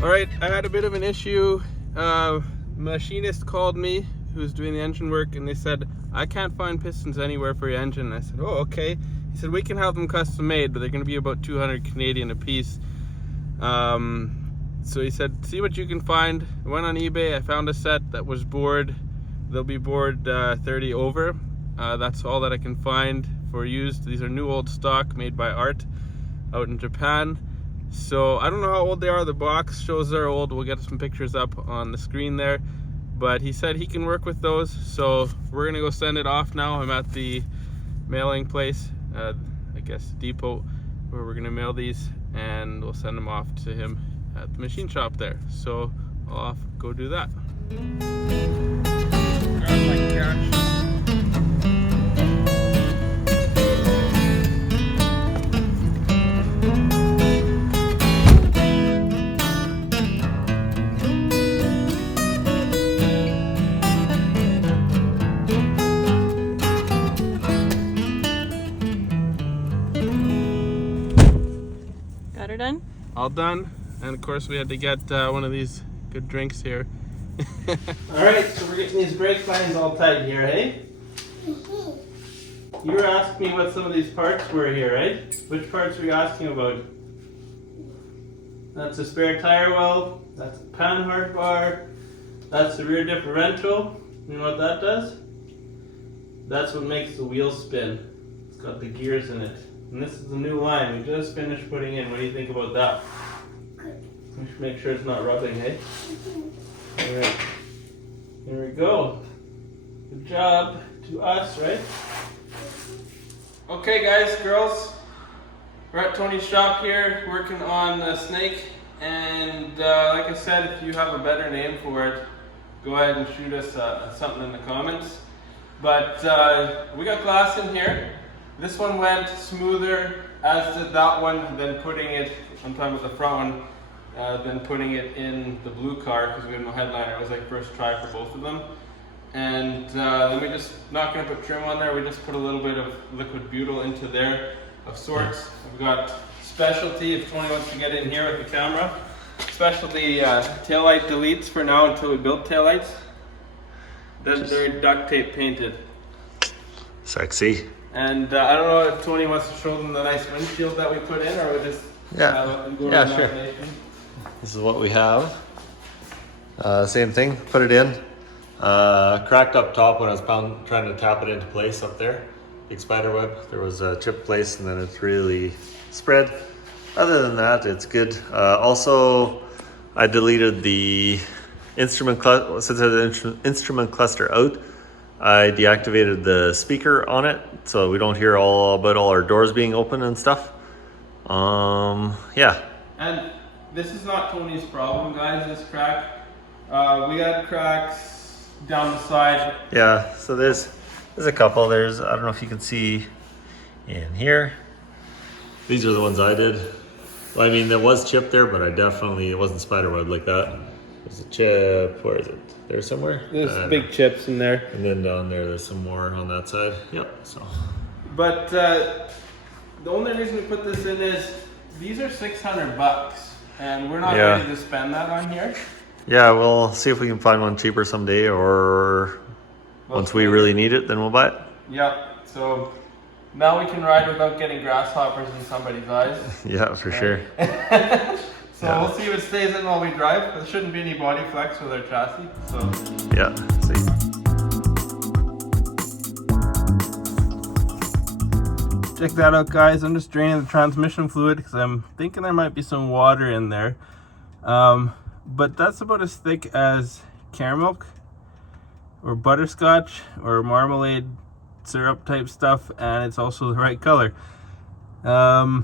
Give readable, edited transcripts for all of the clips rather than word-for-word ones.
All right, I had a bit of an issue. Machinist called me who's doing the engine work, and they said, I can't find pistons anywhere for your engine. I said, oh, okay. He said, we can have them custom made, but they're going to be about 200 Canadian a piece. So he said, see what you can find. I went on eBay, I found a set that was bored. They'll be bored 30 over. That's all that I can find for used. These are new old stock made by Art out in Japan. So I don't know how old they are. The box shows they're old. We'll get some pictures up on the screen there. But he said he can work with those. So we're gonna go send it off now. I'm at the mailing place, I guess depot, where we're gonna mail these, and we'll send them off to him at the machine shop there. So I'll off go do that. Grab my cash. Got her done? All done, and of course we had to get one of these good drinks here. Alright, so we're getting these brake lines all tight here, hey? You were asking me what some of these parts were here, right? Which parts were you asking about? That's a spare tire well, that's a panhard bar, that's the rear differential. You know what that does? That's what makes the wheels spin. It's got the gears in it. And this is the new line we just finished putting in. What do you think about that? Good. We should make sure it's not rubbing, hey? Alright. There we go. Good job to us, right? Okay guys, girls. We're at Tony's shop here working on the snake. And like I said, if you have a better name for it, go ahead and shoot us something in the comments. But we got glass in here. This one went smoother, as did that one, then putting it, I'm talking about the front one, then putting it in the blue car because we had no headliner. It was like first try for both of them. And then we just, not going to put trim on there, we just put a little bit of liquid butyl into there of sorts. We've got specialty, if Tony wants to get in here with the camera, specialty taillight deletes for now until we build taillights. They're duct tape painted. Sexy. And I don't know if Tony wants to show them the nice windshield that we put in, or we just Yeah, sure. This is what we have. Same thing, put it in. Cracked up top when I was trying to tap it into place up there. Big spider web. There was a chip place and then it's really spread. Other than that, it's good. Also, I deleted the instrument cluster. Since I had the instrument cluster out, I deactivated the speaker on it so we don't hear all about all our doors being open and stuff. Yeah. And this is not Tony's problem, guys, this crack. We got cracks down the side. Yeah, so there's a couple. I don't know if you can see in here. These are the ones I did. Well, I mean, there was chip there, but it wasn't spiderweb like that. There's a chip, where is it? There somewhere? There's big chips in there. And then down there, there's some more on that side. Yep, so. But the only reason we put this in is, these are $600, and we're not ready to spend that on here. Yeah, we'll see if we can find one cheaper someday, or once we really need it, then we'll buy it. Yep, so now we can ride without getting grasshoppers in somebody's eyes. Yeah, for sure. So we'll see if it stays in while we drive. There shouldn't be any body flex with our chassis. So yeah, see. Check that out, guys. I'm just draining the transmission fluid because I'm thinking there might be some water in there. But that's about as thick as caramel or butterscotch or marmalade syrup type stuff, and it's also the right color. So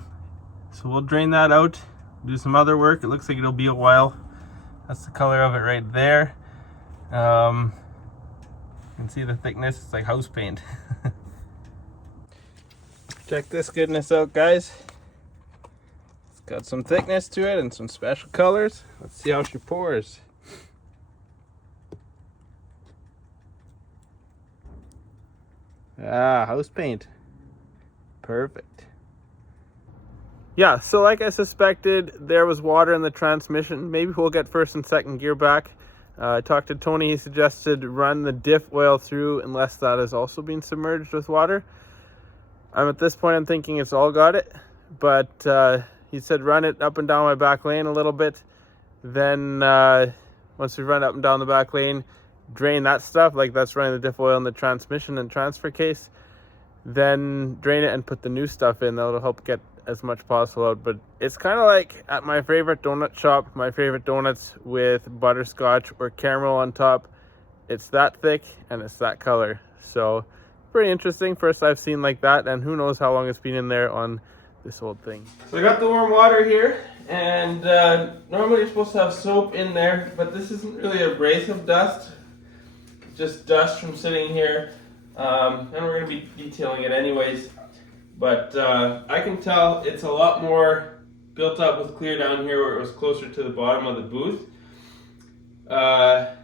we'll drain that out, do some other work. It looks like it'll be a while. That's the color of it right there. You can see the thickness. It's like house paint. Check this goodness out, guys. It's got some thickness to it and some special colors. Let's see how she pours. Ah, house paint. Perfect. Yeah, so like I suspected, there was water in the transmission. Maybe we'll get first and second gear back. I talked to Tony. He suggested run the diff oil through unless that has also been submerged with water. At this point, I'm thinking it's all got it. But he said run it up and down my back lane a little bit. Then once we run up and down the back lane, drain that stuff. Like that's running the diff oil in the transmission and transfer case. Then drain it and put the new stuff in. That'll help get as much possible out. But it's kind of like at my favorite donut shop, my favorite donuts with butterscotch or caramel on top. It's that thick and it's that color. So pretty interesting. First I've seen like that, and who knows how long it's been in there on this old thing. So I got the warm water here, and normally you're supposed to have soap in there, but this isn't really abrasive dust, just dust from sitting here. And we're going to be detailing it anyways, but I can tell it's a lot more built up with clear down here where it was closer to the bottom of the booth. I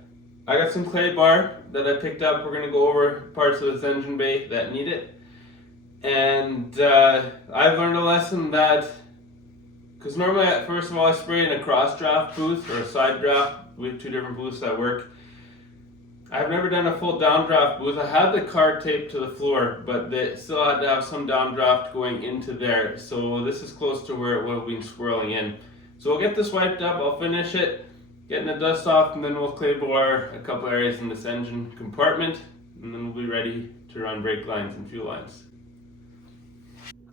got some clay bar that I picked up. We're going to go over parts of this engine bay that need it, and I've learned a lesson that, because normally first of all I spray in a cross draft booth or a side draft. We have two different booths that work. I've never done a full downdraft booth. I had the car taped to the floor, but they still had to have some downdraft going into there. So this is close to where it would have been swirling in. So we'll get this wiped up, I'll finish it, getting the dust off, and then we'll clay bar a couple areas in this engine compartment, and then we'll be ready to run brake lines and fuel lines.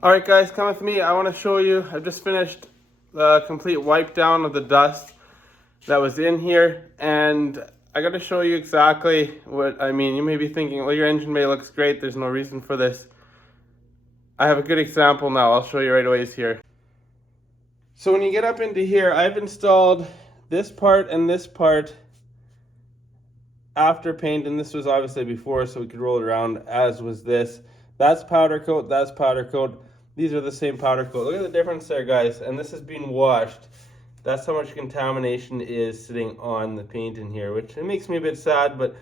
Alright guys, come with me. I want to show you, I've just finished the complete wipe down of the dust that was in here, and I got to show you exactly what I mean. You may be thinking, well, your engine bay looks great, there's no reason for this. I have a good example now. I'll show you right away here. So when you get up into here, I've installed this part and this part after paint, and this was obviously before, so we could roll it around, as was this. That's powder coat, that's powder coat. These are the same powder coat. Look at the difference there, guys. And this is being washed. That's how much contamination is sitting on the paint in here, which it makes me a bit sad, but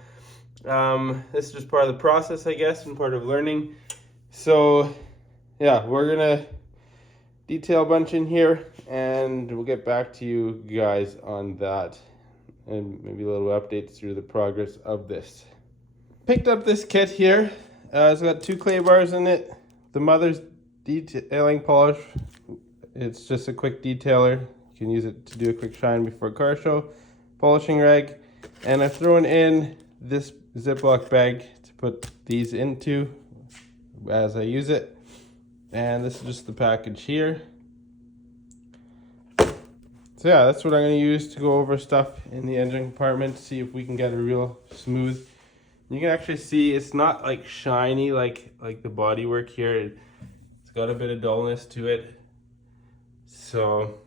this is just part of the process, I guess, and part of learning. So yeah, we're gonna detail a bunch in here, and we'll get back to you guys on that, and maybe a little update through the progress of this. Picked up this kit here. It's got 2 clay bars in it. The mother's detailing polish. It's just a quick detailer. You can use it to do a quick shine before a car show. Polishing rag. And I've thrown in this Ziploc bag to put these into as I use it. And this is just the package here. So yeah, that's what I'm going to use to go over stuff in the engine compartment, see if we can get a real smooth. You can actually see it's not like shiny like the bodywork here. It's got a bit of dullness to it. So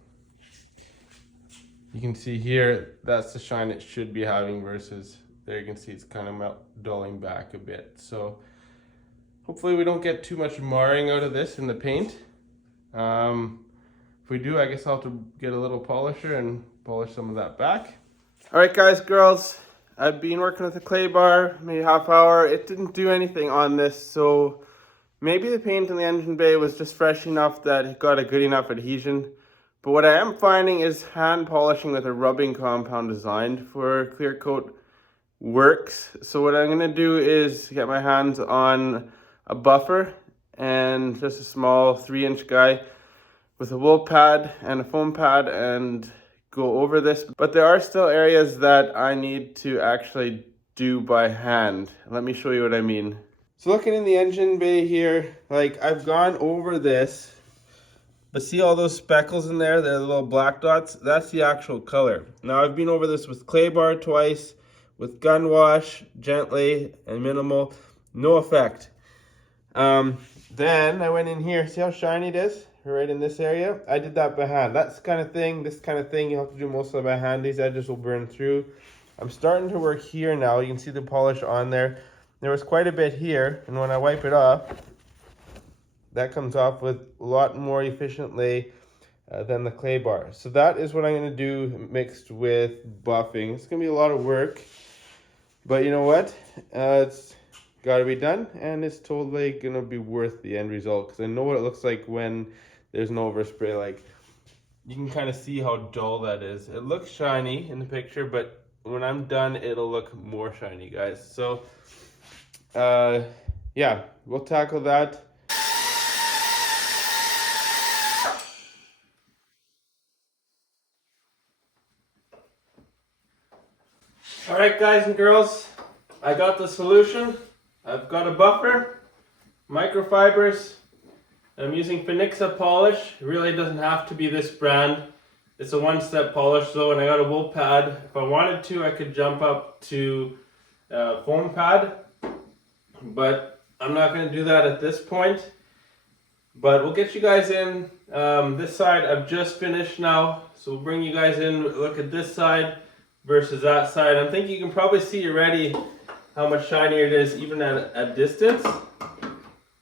you can see here, that's the shine it should be having versus there you can see it's kind of dulling back a bit. So hopefully we don't get too much marring out of this in the paint. If we do, I guess I'll have to get a little polisher and polish some of that back. All right, guys, girls, I've been working with a clay bar, maybe half hour. It didn't do anything on this, so maybe the paint in the engine bay was just fresh enough that it got a good enough adhesion. But what I am finding is hand polishing with a rubbing compound designed for clear coat works. So what I'm going to do is get my hands on a buffer and just a small 3-inch guy with a wool pad and a foam pad and go over this. But there are still areas that I need to actually do by hand. Let me show you what I mean. So looking in the engine bay here, like I've gone over this, but see all those speckles in there? They're the little black dots. That's the actual color. Now I've been over this with clay bar twice, with gun wash, gently and minimal, no effect. Then I went in here, see how shiny it is? Right in this area. I did that by hand. That's kind of thing, this kind of thing, you have to do most of it by hand. These edges will burn through. I'm starting to work here now. You can see the polish on there. There was quite a bit here, and when I wipe it off, that comes off with a lot more efficiently than the clay bar. So that is what I'm going to do mixed with buffing. It's going to be a lot of work, but you know what? It's got to be done, and it's totally going to be worth the end result, because I know what it looks like when there's no overspray. Like, you can kind of see how dull that is. It looks shiny in the picture, but when I'm done, it'll look more shiny, guys. So, yeah, we'll tackle that. All right, guys and girls, I got the solution. I've got a buffer, microfibers. I'm using Finalizing polish. It really doesn't have to be this brand. It's a one-step polish though, and I got a wool pad. If I wanted to, I could jump up to foam pad, but I'm not going to do that at this point. But we'll get you guys in. This side I've just finished now, so we'll bring you guys in, look at this side versus that side. I'm thinking you can probably see already how much shinier it is even at a distance.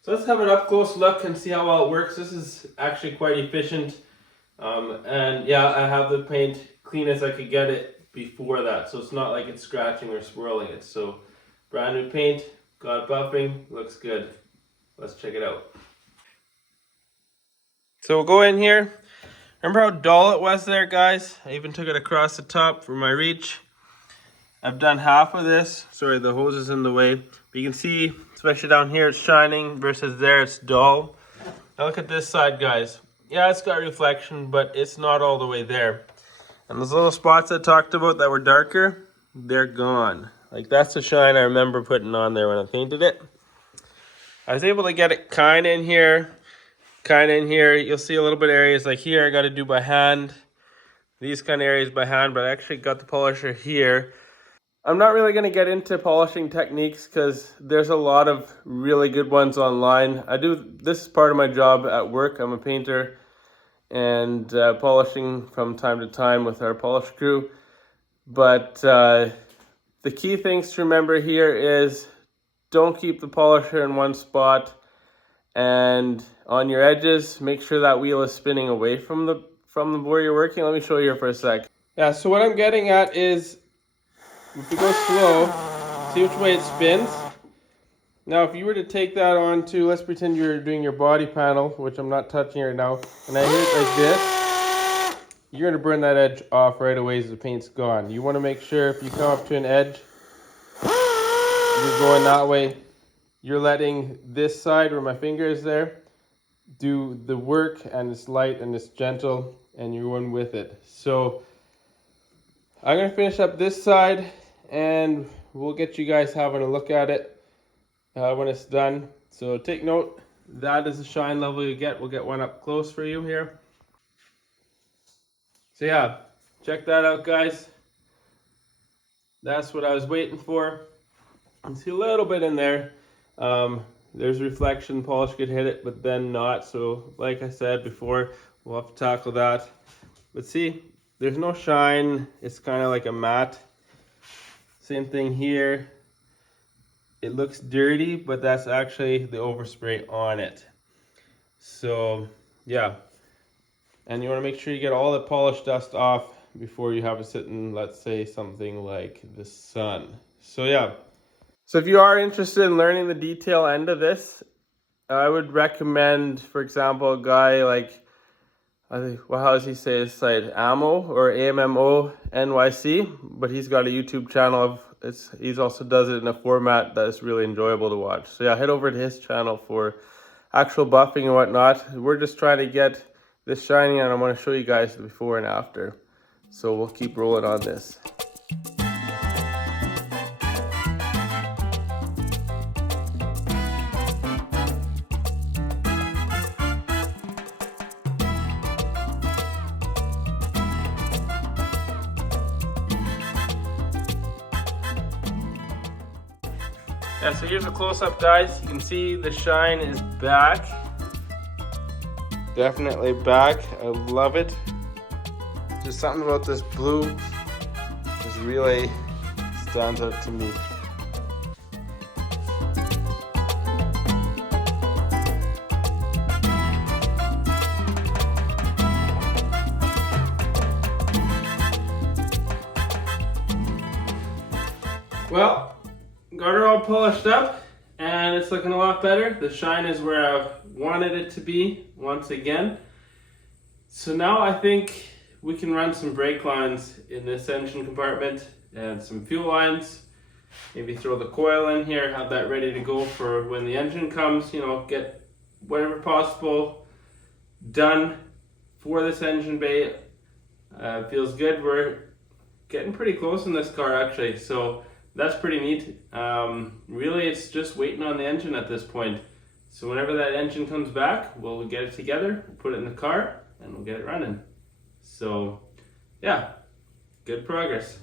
So let's have an up close look and see how well it works. This is actually quite efficient. And yeah, I have the paint clean as I could get it before that. So it's not like it's scratching or swirling it. So brand new paint, got buffing, looks good. Let's check it out. So we'll go in here. Remember how dull it was there, guys? I even took it across the top for my reach. I've done half of this. Sorry, the hose is in the way. But you can see, especially down here, it's shining versus there, it's dull. Now look at this side, guys. Yeah, it's got reflection, but it's not all the way there. And those little spots I talked about that were darker, they're gone. Like, that's the shine I remember putting on there when I painted it. I was able to get it kind of in here. You'll see a little bit of areas like here I got to do by hand. These kind of areas by hand, but I actually got the polisher here. I'm not really going to get into polishing techniques because there's a lot of really good ones online. This is part of my job at work. I'm a painter and polishing from time to time with our polish crew. But the key things to remember here is don't keep the polisher in one spot. And on your edges, make sure that wheel is spinning away from where you're working. Let me show you here for a sec. Yeah, so what I'm getting at is, if you go slow, see which way it spins. Now, if you were to take that onto, let's pretend you're doing your body panel, which I'm not touching right now, and I hit it like this, you're going to burn that edge off right away as the paint's gone. You want to make sure if you come up to an edge, you're going that way. You're letting this side where my finger is there do the work, and it's light and it's gentle, and you're going with it. So I'm going to finish up this side and we'll get you guys having a look at it when it's done. So take note, that is the shine level you get. We'll get one up close for you here. So yeah, check that out, guys. That's what I was waiting for. You see a little bit in there. There's reflection, polish could hit it, but then not. So like I said before, we'll have to tackle that. But see, there's no shine. It's kind of like a matte. Same thing here. It looks dirty, but that's actually the overspray on it. So yeah. And you want to make sure you get all the polish dust off before you have it sit in, let's say, something like the sun. So yeah. So if you are interested in learning the detail end of this, I would recommend, for example, a guy like, well, how does he say his site? Ammo or AMMO NYC, but he's got a YouTube channel he also does it in a format that is really enjoyable to watch. So yeah, head over to his channel for actual buffing and whatnot. We're just trying to get this shiny, and I want to show you guys the before and after. So we'll keep rolling on this. Yeah, so here's a close-up, guys. You can see the shine is back. Definitely back. I love it. Just something about this blue just really stands out to me. Well, got her all polished up and it's looking a lot better. The shine is where I wanted it to be once again. So now I think we can run some brake lines in this engine compartment and some fuel lines. Maybe throw the coil in here, have that ready to go for when the engine comes, you know, get whatever possible done for this engine bay. Feels good. We're getting pretty close in this car actually, so that's pretty neat. Really it's just waiting on the engine at this point. So whenever that engine comes back, we'll get it together, put it in the car, and we'll get it running. So yeah, good progress.